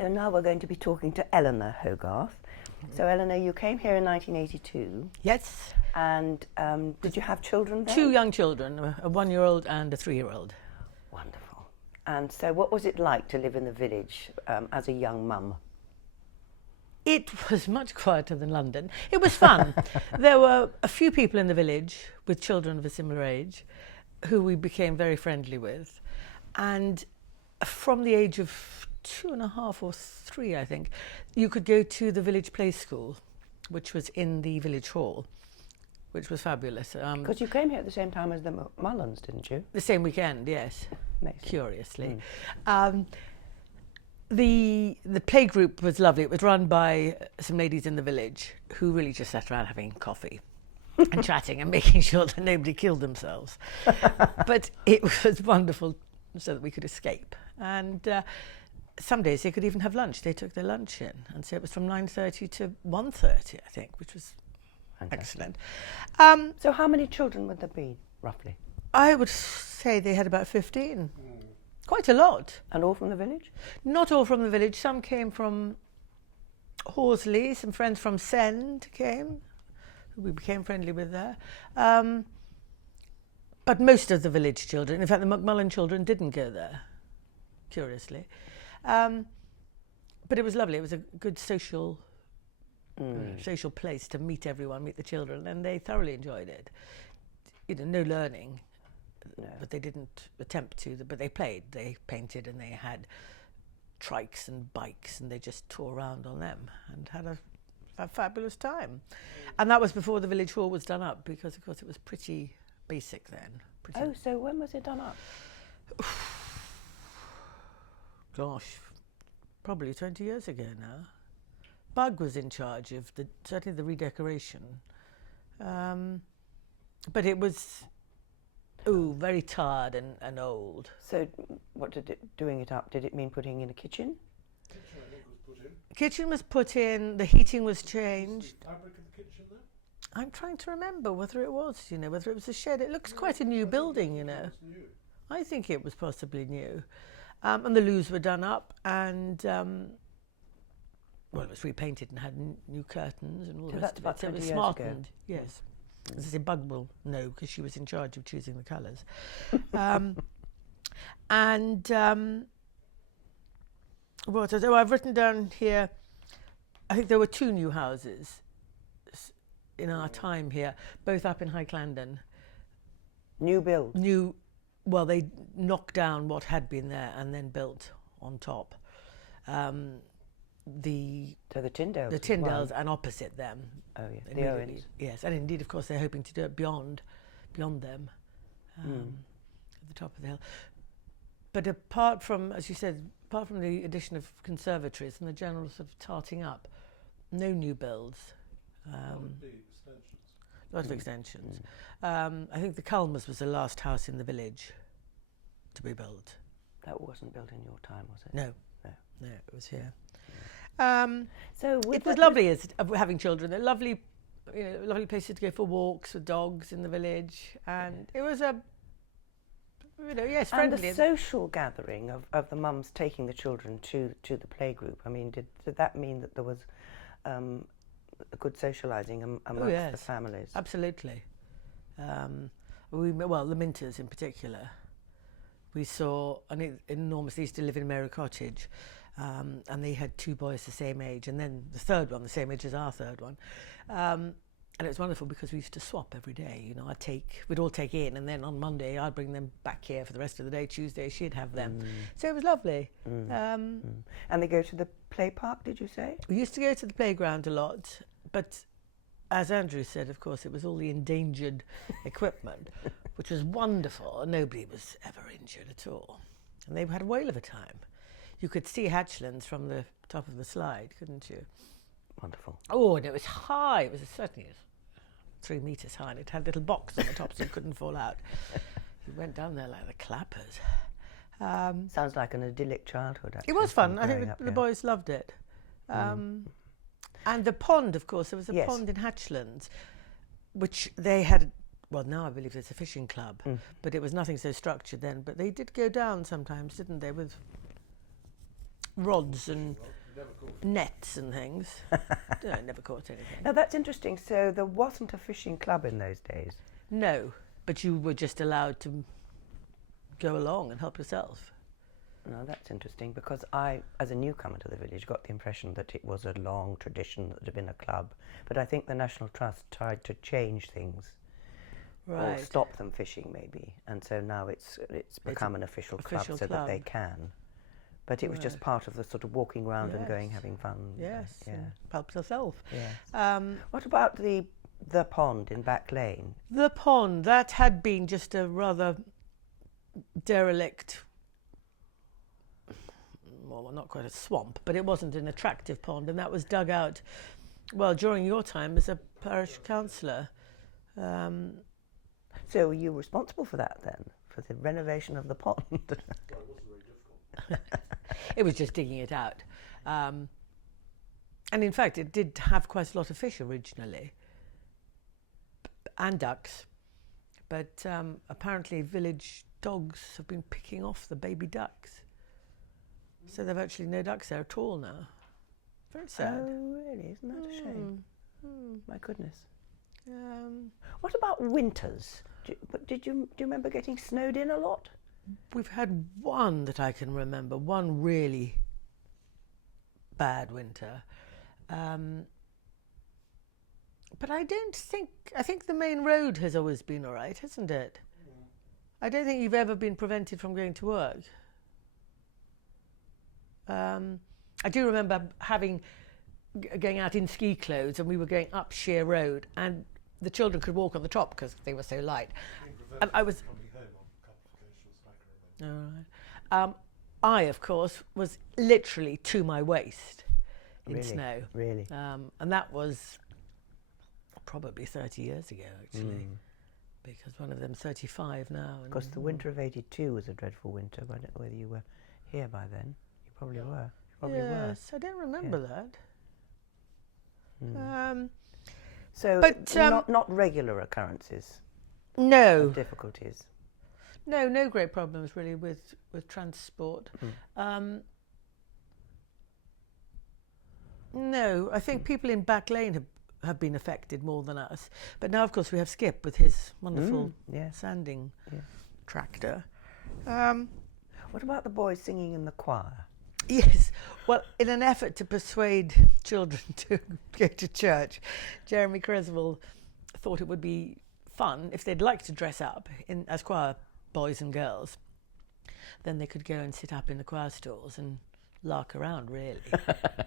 So now we're going to be talking to Elinor Hogarth. So Elinor, you came here in 1982. Yes. And did you have children then? 2 young children, a 1-year-old and a 3-year-old. Wonderful. And so what was it like to live in the village as a young mum? It was much quieter than London. It was fun. There were a few people in the village with children of a similar age who we became very friendly with. And from the age of 2.5 or 3, I think, you could go to the village play school, which was in the village hall, which was fabulous. Because you came here at the same time as the Mullins, didn't you? The same weekend, yes. Amazing. Curiously. The play group was lovely. It was run by some ladies in the village who really just sat around having coffee and chatting and making sure that nobody killed themselves. But it was wonderful so that we could escape. And some days they could even have lunch. They took their lunch in. And so it was from 9:30 to 1:30, I think, which was excellent. So how many children would there be, roughly? I would say they had about 15. Quite a lot. And all from the village? Not all from the village. Some came from Horsley. Some friends from Send came, who we became friendly with there. But most of the village children, in fact the Macmullen children, didn't go there, curiously. But it was lovely. It was a good social place to meet everyone, meet the children, and they thoroughly enjoyed it. You know, no learning. No. But they didn't attempt to, but they played, they painted, and they had trikes and bikes, and they just tore around on them and had a fabulous time. And that was before the village hall was done up, because of course it was pretty basic then. Oh, so when was it done up? Gosh, probably 20 years ago now. Bug was in charge of certainly the redecoration. But it was very tired and old. So what doing it up, did it mean putting in a kitchen? Kitchen was put in, the heating was changed. Was the fabric of the kitchen there? I'm trying to remember whether it was, whether it was a shed. It looks quite a new building, New. I think it was possibly new. And the loos were done up, and it was repainted and had new curtains and all the rest of it. So it was smartened, yes. As I say, Bug will know, because she was in charge of choosing the colours. I've written down here, I think there were 2 new houses in our time here, both up in High Clandon. New build? They knocked down what had been there and then built on top. The Tyndales? The Tyndales, and opposite them. Oh, yes, the Owens. Yes, and indeed, of course, they're hoping to do it beyond them, at the top of the hill. But apart from, as you said, apart from the addition of conservatories and the general sort of tarting up, no new builds. Lots of extensions. I think the Culmers was the last house in the village to be built. That wasn't built in your time, was it? No, it was here. So it was lovely as having children. They're lovely, lovely places to go for walks with dogs in the village, and it was friendly. And the social gathering of the mums taking the children to the playgroup. I mean, did that mean that there was a good socialising amongst the families? Absolutely. The Minters in particular. We saw enormous. They used to live in Mary Cottage. And they had 2 boys the same age, and then the third one the same age as our third one, and it was wonderful because we used to swap every day. We'd all take in, and then on Monday I'd bring them back here for the rest of the day. Tuesday she'd have them, so it was lovely. And they go to the play park, did you say? We used to go to the playground a lot, but as Andrew said, of course, it was all the endangered equipment, which was wonderful, and nobody was ever injured at all, and they had a whale of a time. You could see Hatchlands from the top of the slide, couldn't you? Wonderful. Oh, and it was high. It was certainly 3 metres high, and it had a little box on the top so you couldn't fall out. You went down there like the clappers. Sounds like an idyllic childhood, actually. It was fun. I think the boys loved it. And the pond, of course, there was a pond in Hatchlands, which they had. Well, now I believe it's a fishing club, but it was nothing so structured then. But they did go down sometimes, didn't they, with rods and nets and things. No, I never caught anything. Now that's interesting. So there wasn't a fishing club in those days? No, but you were just allowed to go along and help yourself. No, that's interesting, because I, as a newcomer to the village, got the impression that it was a long tradition that there had been a club. But I think the National Trust tried to change things, or stop them fishing maybe, and so now it's become an official club so that they can. But it was just part of the sort of walking around and going, having fun. Yes, yeah. Help yourself. Yes. What about the pond in Back Lane? The pond, that had been just a rather derelict, well, not quite a swamp, but it wasn't an attractive pond, and that was dug out, well, during your time as a parish councillor. So were you responsible for that then, for the renovation of the pond? Well, it wasn't very difficult. It was just digging it out. And in fact, it did have quite a lot of fish originally, and ducks. But apparently village dogs have been picking off the baby ducks. So there are actually no ducks there at all now. Very sad. Oh, really? Isn't that a shame? My goodness. What about winters? Do you remember getting snowed in a lot? We've had one that I can remember, one really bad winter. But I think the main road has always been all right, hasn't it? I don't think you've ever been prevented from going to work. I do remember going out in ski clothes, and we were going up Sheer Road, and the children could walk on the top because they were so light. And I was coming home on a couple of occasions, I can remember. all right. I, of course, was literally to my waist in Really? snow. Really? And that was probably 30 years ago, actually, because one of them's 35 now. Of course, the winter of '82 was a dreadful winter. I don't know whether you were here by then. You probably were. You probably were. Yes, I don't remember that. So, But, not regular occurrences No, of difficulties. no great problems really with transport. No, I think people in Back Lane have been affected more than us. But now, of course, we have Skip with his wonderful sanding tractor. What about the boys singing in the choir? Yes, well, in an effort to persuade children to go to church, Jeremy Creswell thought it would be fun if they'd like to dress up as choir boys and girls. Then they could go and sit up in the choir stalls and lark around, really.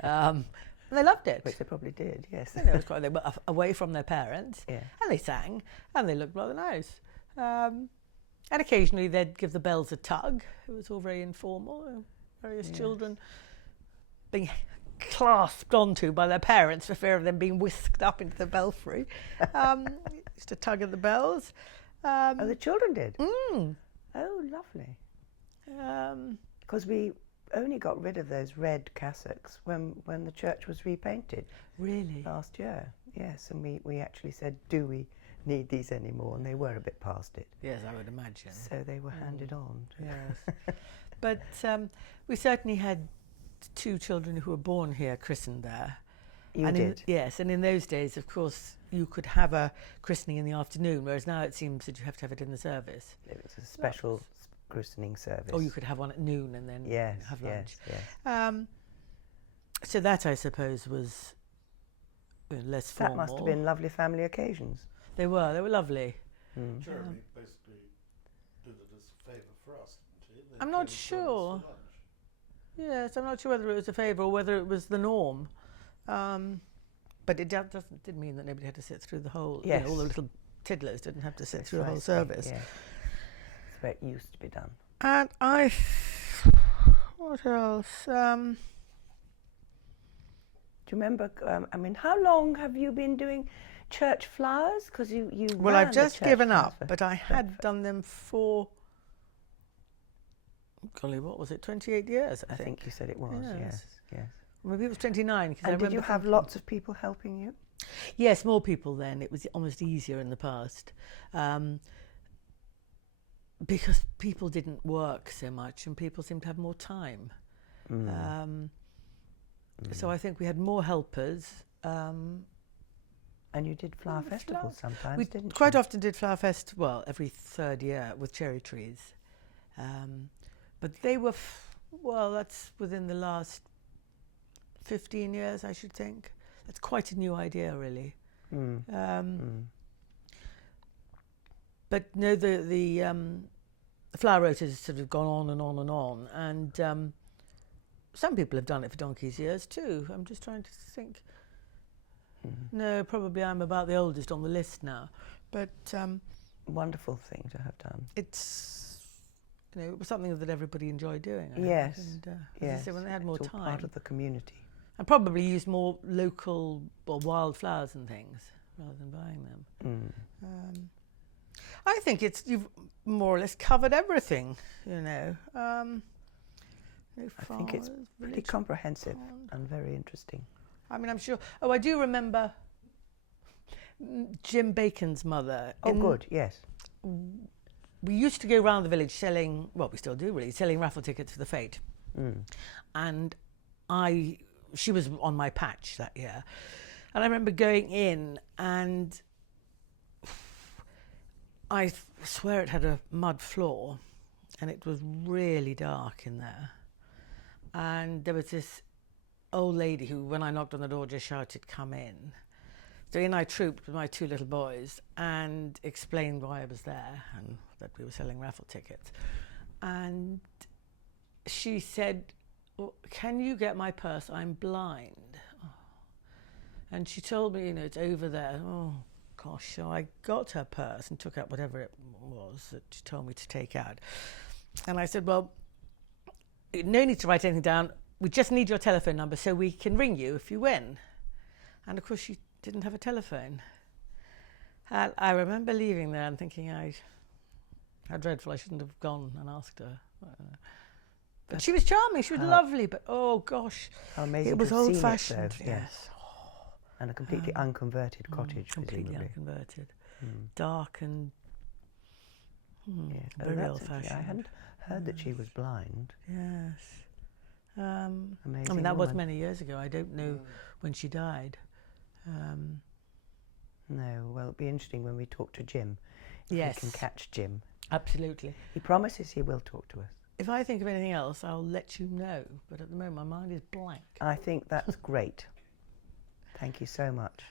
And they loved it. Which they probably did, yes. You know, it was quite, they were away from their parents, and they sang, and they looked rather nice. And occasionally they'd give the bells a tug. It was all very informal. Various children being clasped onto by their parents for fear of them being whisked up into the belfry. Just a tug at the bells. Oh, the children did? Oh, lovely. Because we only got rid of those red cassocks when the church was repainted. Really? Last year, yes. And we actually said, do we need these anymore? And they were a bit past it. Yes, I would imagine. So they were handed on. Yes. But we certainly had 2 children who were born here christened there. You did? Yes, and in those days, of course, you could have a christening in the afternoon, whereas now it seems that you have to have it in the service. It was a special christening service. Or you could have one at noon and then have lunch. Yes. So that, I suppose, was less formal. That must have been lovely family occasions. They were lovely. Jeremy basically did it as a favour for us, didn't he? I'm not sure. Yes, I'm not sure whether it was a favour or whether it was the norm. But it didn't mean that nobody had to sit through the whole, Yes. all the little tiddlers didn't have to sit through the whole service. Yes. That's where it used to be done. And what else? Do you remember, how long have you been doing church flowers? Because you Well, ran I've the just church given flowers up, but I had done them for, golly, what was it, 28 years, I I think you said it was, yes. Maybe it was 29. And did you have lots of people helping you? Yes, more people then. It was almost easier in the past. Because people didn't work so much and people seemed to have more time. So I think we had more helpers. And you did flower festivals sometimes, We didn't quite you? often did flower fest, well, every third year with cherry trees. But they were, well, that's within the last 15 years, I should think. That's quite a new idea, really. But no, the flower rota has sort of gone on and on and on. And some people have done it for donkey's years too. I'm just trying to think. No, probably I'm about the oldest on the list now. But Wonderful thing to have done. it's, it was something that everybody enjoyed doing. I Yes. think. And, Yes. as I say, when they had more It's all time. part of the community. And probably used more local or wild flowers and things rather than buying them. I think you've more or less covered everything, I think it's pretty comprehensive and very interesting. I mean, I'm sure. Oh, I do remember Jim Bacon's mother. Oh, good, yes. We used to go around the village selling, well, we still do really, selling raffle tickets for the fete. And she was on my patch that year. And I remember going in and I swear it had a mud floor and it was really dark in there. And there was this old lady who, when I knocked on the door, just shouted, "Come in." So in I trooped with my two little boys and explained why I was there and that we were selling raffle tickets. And she said, "Well, can you get my purse? I'm blind." And she told me, it's over there. Oh, gosh. So I got her purse and took out whatever it was that she told me to take out. And I said, "Well, no need to write anything down. We just need your telephone number so we can ring you if you win." And of course, she didn't have a telephone. And I remember leaving there and thinking, how dreadful, I shouldn't have gone and asked her. But she was charming, she was lovely, but oh gosh, How amazing it was to have seen old-fashioned. though, yes. And a completely unconverted cottage, Completely presumably. unconverted. Dark and Yes. Oh, very that's old-fashioned. interesting. I hadn't heard that she was blind. Yes. I Amazing mean, that was woman. many years ago. I don't know when she died. No, well, it'll be interesting when we talk to Jim. If Yes. we can catch Jim. Absolutely. He promises he will talk to us. If I think of anything else, I'll let you know. But at the moment, my mind is blank. I think that's great. Thank you so much.